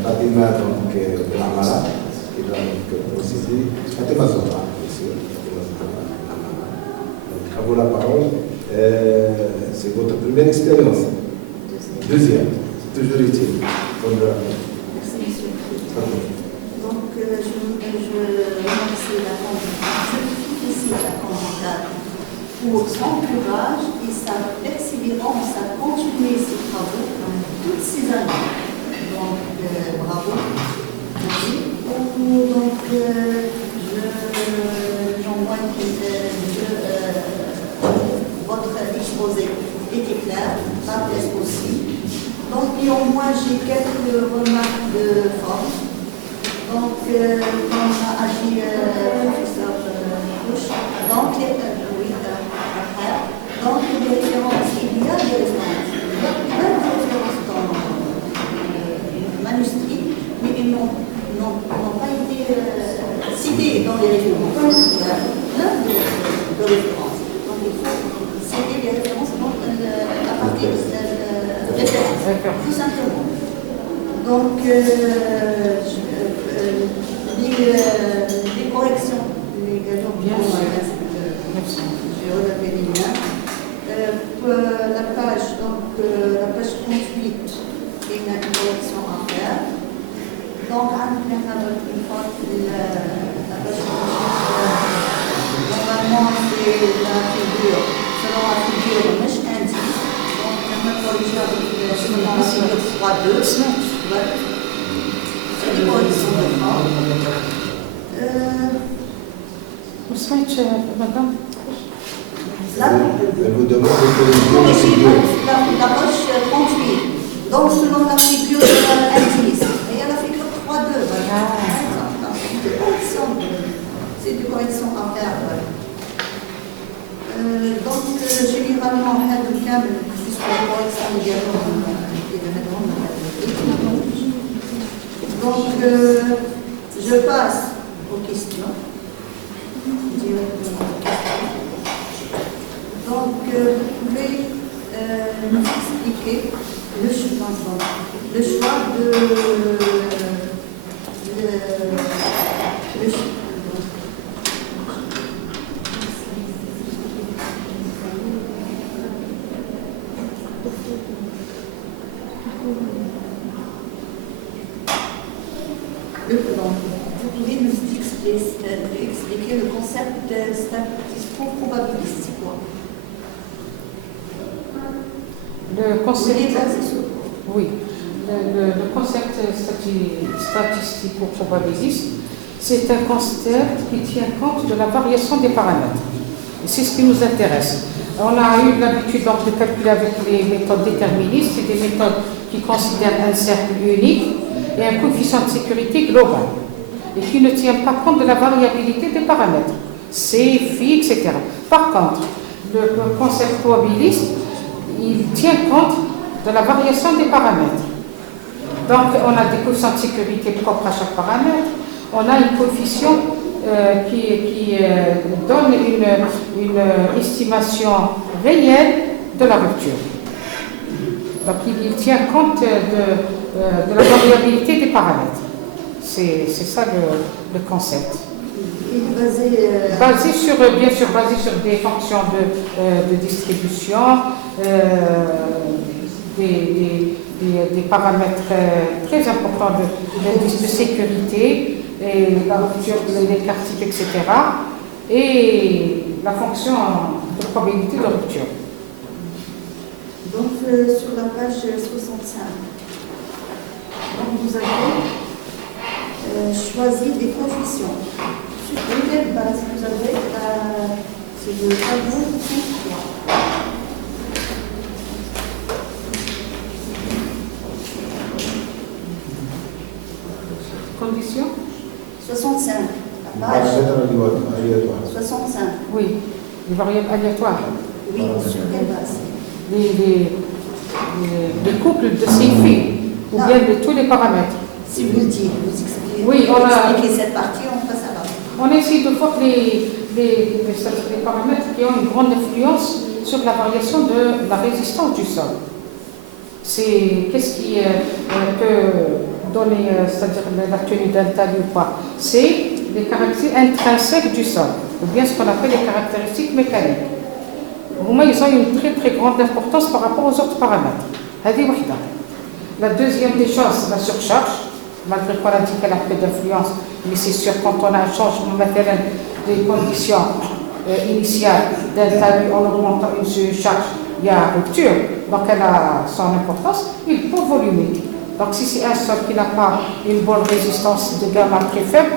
Fatima donc, Benamara, qui va donc procéder, Fatima Zota, bien sûr, donc, à vous la parole. C'est votre première expérience. Deuxième, toujours utile. Merci, monsieur. Donc, je remercie la candidate pour son courage et sa persévérance à continuer ses travaux toutes ces années. Donc, bravo. Merci. Donc, j'envoie votre exposé était clair, pas presque aussi. Donc, néanmoins, j'ai quelques remarques de forme. Donc, comme a dit le professeur Bush, donc les références, il y a des références. Il y a plein de références dans le manuscrit, mais ils n'ont pas été cités dans les références. Il y a plein de références. Donc, il faut citer les références à partir de références, tout simplement. Donc, les corrections, les gagnants, bien sûr. J'ai relevé les liens. La page 38, il y a une correction à faire. Donc, une fois la page 38, normalement, c'est la figure, selon la figure, mais indice. Donc, on va corriger avec la figure 3.2. C'est des corrections de forme. ما سمعتش مدام Elle vous demande de corriger la page 38. Donc, selon la figure de l'indice. Et il y a la figure 3.2. C'est des corrections à faire. Donc, généralement, on a le câble, puisque les corrections également, donc, je passe aux questions. Donc, vous pouvez nous expliquer le choix de Le concept, Vous êtes basé sur oui, le concept statistique ou probabiliste, c'est un concept qui tient compte de la variation des paramètres. Et c'est ce qui nous intéresse. On a eu l'habitude donc de calculer avec les méthodes déterministes, c'est des méthodes qui considèrent un cercle unique et un coefficient de sécurité global, et qui ne tiennent pas compte de la variabilité des paramètres, C, phi, etc. Par contre, le concept probabiliste, il tient compte de la variation des paramètres. Donc, on a des coefficients de sécurité propres à chaque paramètre, on a un coefficient qui donne une estimation réelle de la rupture. Donc, il tient compte de la variabilité des paramètres. C'est ça le concept. Basé sur, bien sûr, basé sur des fonctions de distribution, des paramètres très importants de l'indice de sécurité, et la rupture, les quartiers, etc. Et la fonction de probabilité de rupture. Donc, sur la page 65, donc vous avez choisi des coefficients. Sur quelle base vous avez c'est le tableau 3. Conditions 65. La page 65. Oui, les variables aléatoires. Oui, sur quelle base? Les couples de ces faits, ou bien de tous les paramètres. Si vous le dites, vous expliquez. Oui, on a expliqué cette partie, on passe à l'autre. On essaie de voir les paramètres qui ont une grande influence sur la variation de la résistance du sol. C'est qu'est-ce qui peut donner, c'est-à-dire la tenue d'un talus ou pas. C'est les caractéristiques intrinsèques du sol, ou bien ce qu'on appelle les caractéristiques mécaniques. Au moins, ils ont une très très grande importance par rapport aux autres paramètres. La deuxième des choses, la surcharge, malgré qu'on a dit qu'elle a peu d'influence, mais c'est sûr quand on a un changement matériel des conditions initiales d'un talus en augmentant une surcharge, il y a rupture, donc elle a son importance. Il peut volumer. Donc si c'est un sol qui n'a pas une bonne résistance de gamma très faible,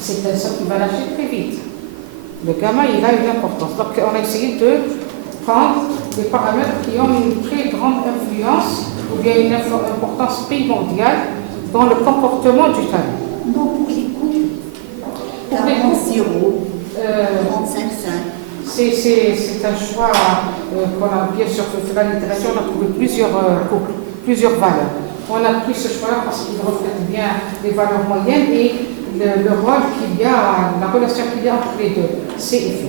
c'est un sol qui va lâcher très vite. Le gamma, il a une importance. Donc on a essayé de prendre des paramètres qui ont une très grande influence ou bien une importance primordiale dans le comportement du talus. Donc pour les couples, 40-0, 35-5. C'est un choix qu'on a bien sûr fait la littérature, on a trouvé plusieurs couples, plusieurs valeurs. On a pris ce choix-là parce qu'il reflète bien les valeurs moyennes et le rôle qu'il y a, la relation qu'il y a entre les deux, C et phi.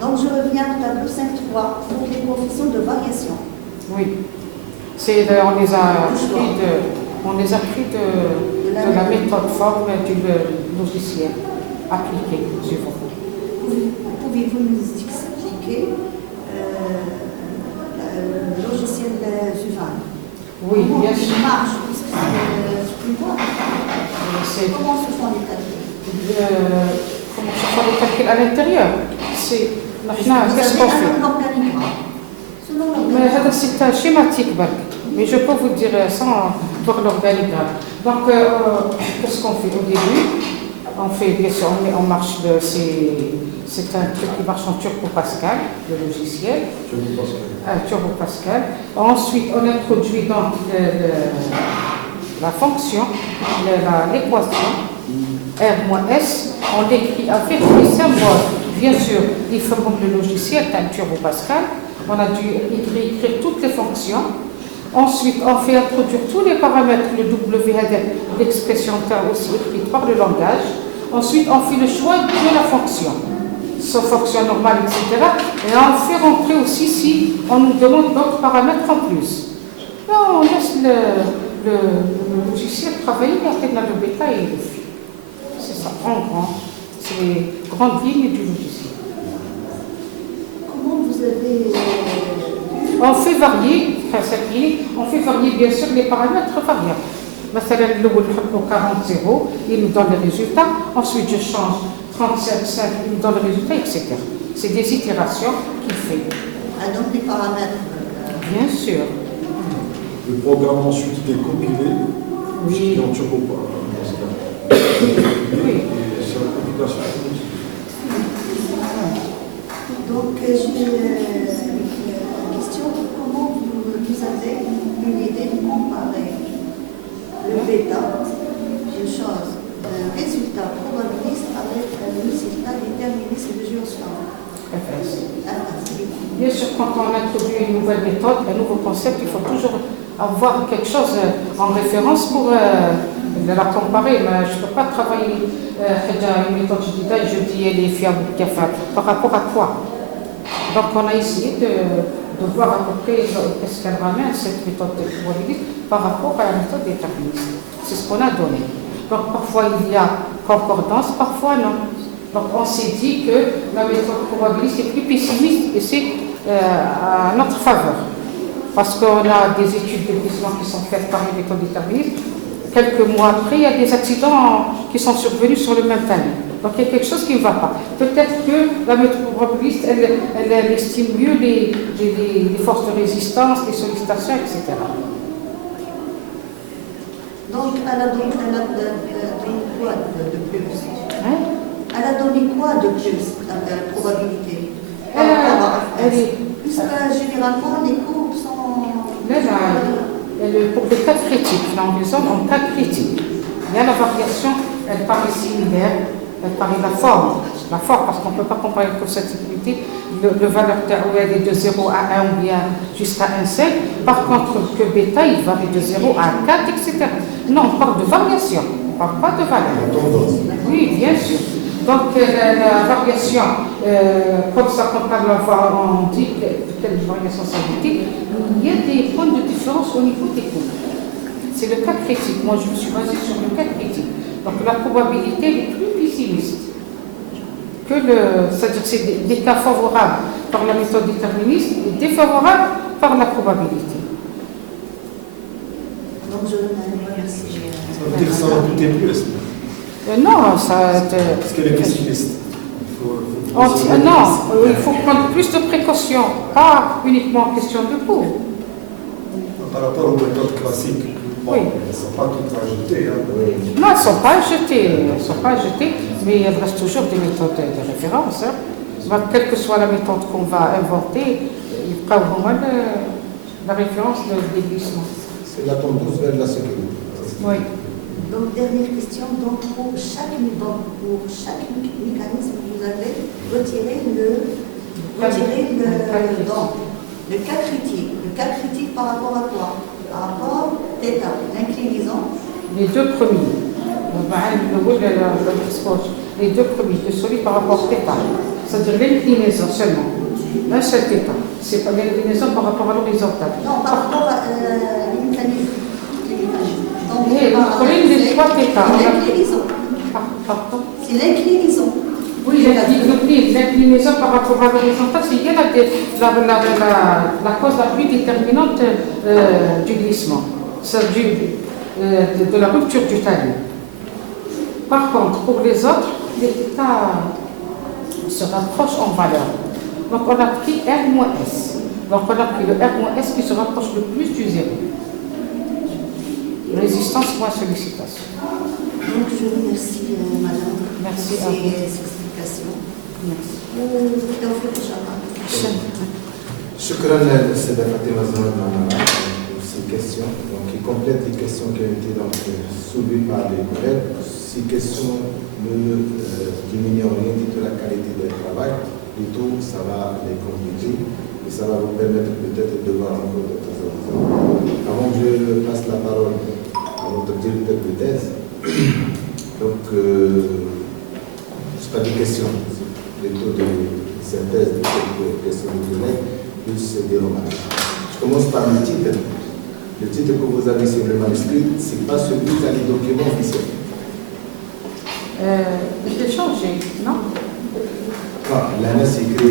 Donc je reviens au tableau 5.3 pour les coefficients de variation. Oui, on les a pris de la méthode forme du logiciel appliqué sur vous. Pouvez-vous nous expliquer le logiciel Zuvan? Oui, bien sûr. Il marche, comment se font les calculs? Comment se font les calculs à l'intérieur? Qu'est-ce qu'on fait? Mais c'est un schématique, mais je peux vous dire sans voir l'organigramme. Donc, qu'est-ce qu'on fait au début? On fait, bien sûr, on marche c'est un truc qui marche en Turbo Pascal, le logiciel. Turbo Pascal. Ensuite, on introduit donc la fonction, l'équation, R-S, on l'écrit avec les symboles. Bien sûr, il faut que le logiciel est un Turbo Pascal. On a dû écrire toutes les fonctions. Ensuite, on fait introduire tous les paramètres, le W, l'expression aussi écrite par le langage. Ensuite, on fait le choix de la fonction, sa fonction normale, etc. Et on fait rentrer aussi si on nous demande d'autres paramètres en plus. Là, on laisse le logiciel travailler, et après, on a le bêta et le phi. C'est ça, en grand. C'est les grandes lignes du logiciel. Comment vous avez... On fait varier, bien sûr les paramètres variables. مثلا الأول نحطو 40-0, il nous donne les résultats. Ensuite je change 35-5, il nous donne les résultats, etc. C'est des itérations qu'il fait. donc les paramètres. Bien sûr. Le programme ensuite il est compilé, Oui. et en turbo pas. Oui. Et c'est la compilation. Donc, j'ai une question. Comment vous avez une idée de comparer le bêta, une chose, le résultat probabiliste avec le résultat déterministe de géosphère? Bien sûr, quand on introduit une nouvelle méthode, un nouveau concept, il faut toujours avoir quelque chose en référence pour la comparer. Mais je ne peux pas travailler une méthode et je dis elle est fiable par rapport à quoi. Donc on a essayé de voir à peu près qu'est-ce qu'elle ramène, cette méthode probabiliste, par rapport à la méthode déterministe. C'est ce qu'on a donné. Donc parfois il y a concordance, parfois non. Donc on s'est dit que la méthode probabiliste est plus pessimiste et c'est à notre faveur. Parce qu'on a des études de glissement qui sont faites par les méthodes déterministes. Quelques mois après, il y a des accidents qui sont survenus sur le même timing. Donc il y a quelque chose qui ne va pas. Peut-être que la méthode probabiliste, elle estime mieux les forces de résistance, les sollicitations, etc. Donc elle a donné quoi de plus? Hein? Elle a donné quoi de plus, la probabilité? Puisque généralement les courbes sont... Pour les cas critiques, là on raisonne en cas critique. Il y a la variation, elle paraît similaire, elle paraît la forme parce qu'on ne peut pas comparer pour cette sécurité, le valeur terroir est de 0 à 1 ou bien jusqu'à 1,5. Par contre, que bêta, il varie de 0 à 4, etc. Non, on parle de variation, on ne parle pas de valeur. Oui, bien sûr. Donc, la variation, comme ça, quand on dit quelle variation ça veut dire, il y a des points de différence au niveau des courbes. C'est le cas critique. Moi, je me suis basée sur le cas critique. Donc, la probabilité est plus pessimiste. C'est-à-dire que c'est des cas favorables par la méthode déterministe et défavorables par la probabilité. Donc, je remercie. Ça veut dire que ça va coûter plus. Non, ça... Parce qu'elle est pessimiste. Il faut prendre plus de précautions, pas uniquement en question de coût. Par rapport aux méthodes classiques, Oui. elles ne sont pas toutes ajoutées. Non, elles ne sont pas jetées, mais il reste toujours des méthodes de référence. Quelle que soit la méthode qu'on va inventer, il y aura vraiment la référence des glissements. C'est la tendance vers la sécurité. Oui. Donc, dernière question. Donc, pour chaque mécanisme, vous avez retiré le cas critique. Le cas critique par rapport à quoi? Par rapport à θ, l'inclinaison. Les deux premiers. Les deux premiers, de celui par rapport à θ. C'est-à-dire l'inclinaison seulement. Un seul θ. C'est pas l'inclinaison par rapport à l'horizontale. Non, par rapport à l'inclinaison. Vous prenez les trois θ. L'inclinaison. Pardon? C'est l'inclinaison. Oui, l'inclinaison par rapport à l'horizontale, c'est bien la cause la plus déterminante du glissement, c'est de la rupture du talus. Par contre, pour les autres, les états se rapprochent en valeur. Donc on a pris R-S. Donc on a pris le R-S qui se rapproche le plus du zéro. Résistance moins sollicitation. Donc je vous remercie, madame. Merci pour à vous. ces explications. Merci. شكرا للسيدة فاطمة زهر معنا pour ces questions, donc qui complètent les questions qui ont été donc soulevées par les collègues. Ces questions ne diminuent rien de la qualité du travail, plutôt ça va les compléter et ça va vous permettre peut-être de voir encore d'autres exemples. Avant que je passe la parole à notre directeur de thèse, donc c'est pas des questions, c'est plutôt des synthèses de quelques questions de collègues, plus des remarques. Je commence par le titre. Le titre que vous avez sur le manuscrit, ce n'est pas celui dans les documents officiels. Je l'ai changé, non? Non, l'ANA s'écrit dans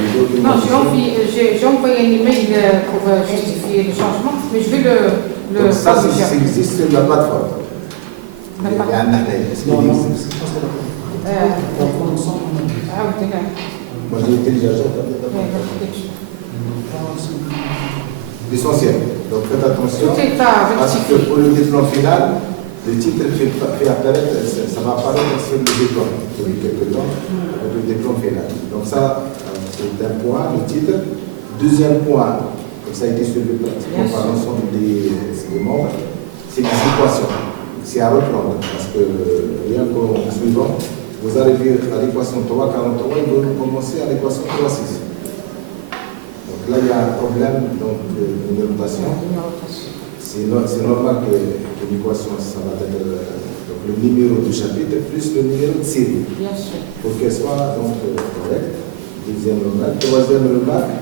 les documents Non, j'ai envoyé un email pour justifier le changement, mais je vais le donc ça, ça existe sur la plateforme. La plateforme. Est-ce qu'il Non, existe? c'est pas ça la plateforme. Ah oui, d'accord. Moi, j'ai téléchargé. L'essentiel. Donc faites attention, Tout est à parce que rectifier. pour le diplôme final, le titre fait apparaître, ça va apparaître sur le diplôme depuis quelques temps, avec le diplôme final. Donc ça, c'est un point, le titre. Deuxième point, comme ça a été soulevé pratiquement par l'ensemble des membres, c'est les équations. C'est à reprendre, parce que rien qu'en suivant, vous arrivez à l'équation 3,43 et vous commencez à l'équation 3,6. Donc là, il y a un problème de numérotation. C'est normal que l'équation, ça va être donc, le numéro du chapitre plus le numéro de série. Bien sûr. Pour qu'elle soit donc correcte. Deuxième remarque. Troisième remarque,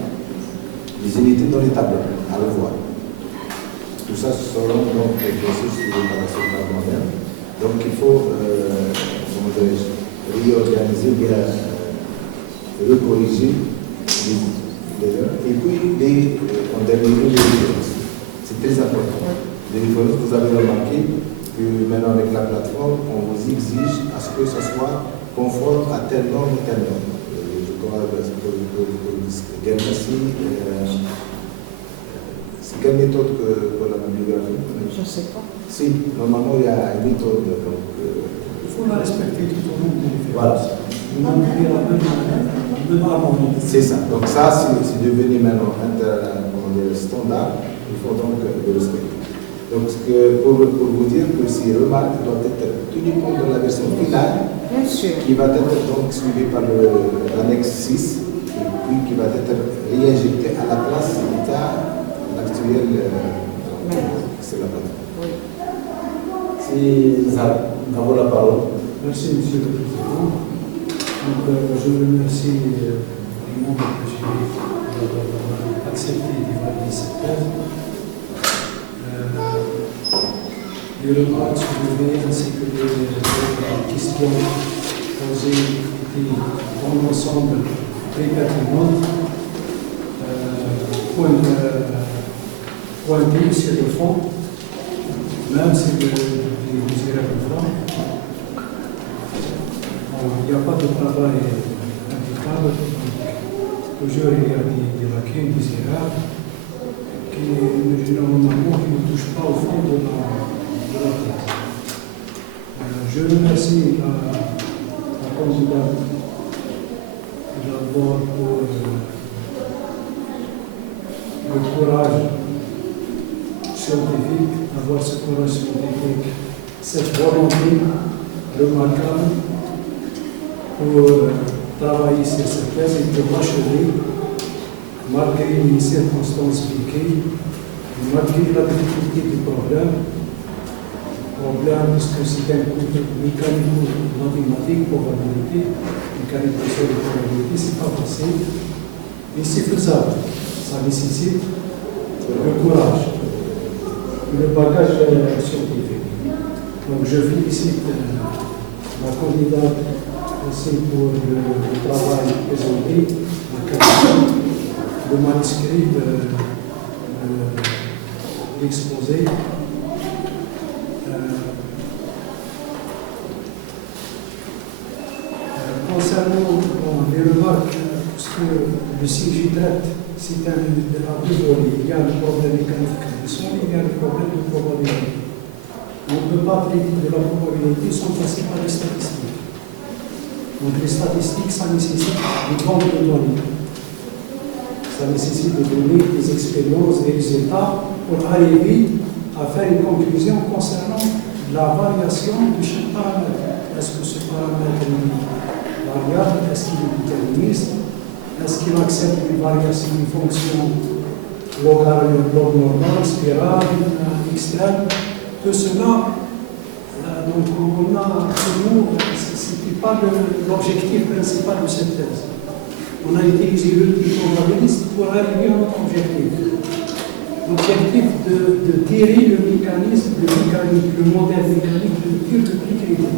les unités dans les tableaux, à revoir. Tout ça seront donc bien sûr suivis par la sauvegarde moi-même. Donc il faut comment dirais-je, réorganiser, bien recorriger les erreurs. Et puis en dernier lieu, les références. C'est très important. Les références, vous avez remarqué que maintenant avec la plateforme, on vous exige à ce que ce soit conforme à telle norme ou telle norme. Je crois que c'est quelle méthode que la bibliographie? Je ne sais pas. Si, normalement il y a une méthode. Donc, il faut la respecter tout au long des références. voilà. C'est ça. Donc ça, c'est devenu maintenant standard. Il faut donc le respecter. Donc pour vous dire que ces remarques doivent être tenues compte de la version finale, Bien sûr. qui va être donc suivie par l'annexe 6, et puis qui va être réinjectée à la place d'état l'actuel. C'est la plateforme. Oui. Si nous avons la parole. Merci, Monsieur le Président. Donc, je remercie les membres de jury d'avoir accepté d'évaluer cette thèse. Les remarques soulevées ainsi que les questions posées étaient dans l'ensemble très pertinentes. Pointer sur le fond, même si vous désirez le fond. Il n'y a pas de travail impeccable, toujours il y a des lacunes, des erreurs qui généralement ne touchent pas au fond de la thèse. Je remercie la candidate d'abord pour le courage scientifique, avoir ce courage scientifique, cette volonté remarquable pour travailler sur cette thèse et pour l'achever, malgré les circonstances vécues, malgré la difficulté du problème, parce que c'est un cours mécanico-mathématique, probabilité, mécanisation de probabilité, c'est pas facile, mais c'est faisable. Ça nécessite le courage, le bagage scientifique. Donc je félicite la candidate aussi pour le travail présenté, la qualité, le manuscrit de l'exposé. Concernant les remarques, puisque le sujet traite, c'est un de la deux volets. Il y a le problème mécanique du son et il y a le problème de probabilité. On ne peut pas traiter de la probabilité sans passer par les statistiques. Donc les statistiques, ça nécessite des banques de données. Ça nécessite de donner des expériences, des résultats pour arriver à faire une conclusion concernant la variation de chaque paramètre. Est-ce que ce paramètre est variable? Est-ce qu'il est déterministe? Est-ce qu'il accepte une variation d'une fonction locale, log normal, spirale, extrême? Tout cela, donc on a, pour nous, ce n'était pas l'objectif principal de cette thèse. On a utilisé l'outil probabiliste pour arriver à notre objectif. L'objectif de tirer le mécanisme, le modèle mécanique de tir le plus crédible.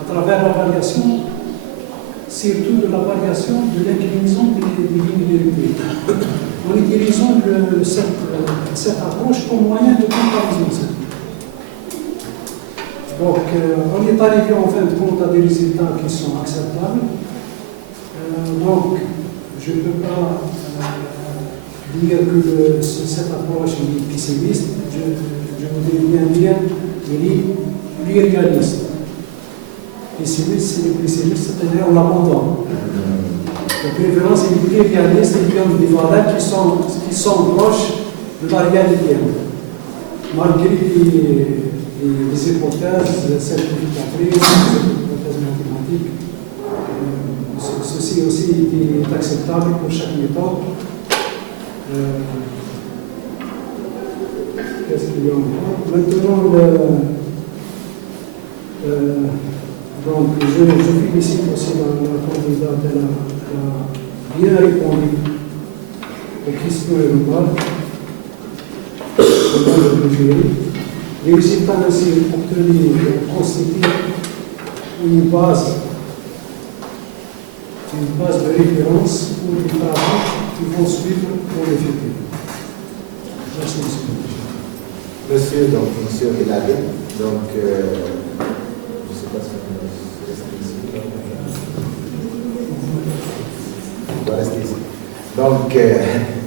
À travers la variation, surtout de la variation de l'inclinaison des lignes de rupture. En utilisant cette approche comme moyen de comparaison. Donc, on est arrivé en fin de compte à des résultats qui sont acceptables. Donc, je ne peux pas dire que cette approche est pessimiste, je voudrais bien dire qu'il est plurialiste. Pessimiste, c'est le pessimiste, c'est-à-dire en l'abandon. La préférence est plurialiste, il y a des valeurs qui sont proches de la réalité. Malgré les hypothèses simplificatrices, les hypothèses mathématiques, ceci aussi est acceptable pour chaque méthode. Qu'est-ce qu'il y a encore? Maintenant, donc, je félicite aussi la candidate, elle a bien répondu aux questions globales. Les résultats ainsi obtenus constituent une base de référence pour les travaux qui vont suivre pour le futur. Merci, Monsieur Bilali, donc, je ne sais pas si on reste ici. On doit rester ici. Donc,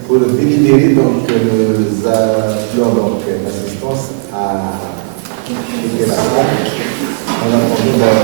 pour délibérer, donc, nous appelons l'assistance à quitter la salle en attendant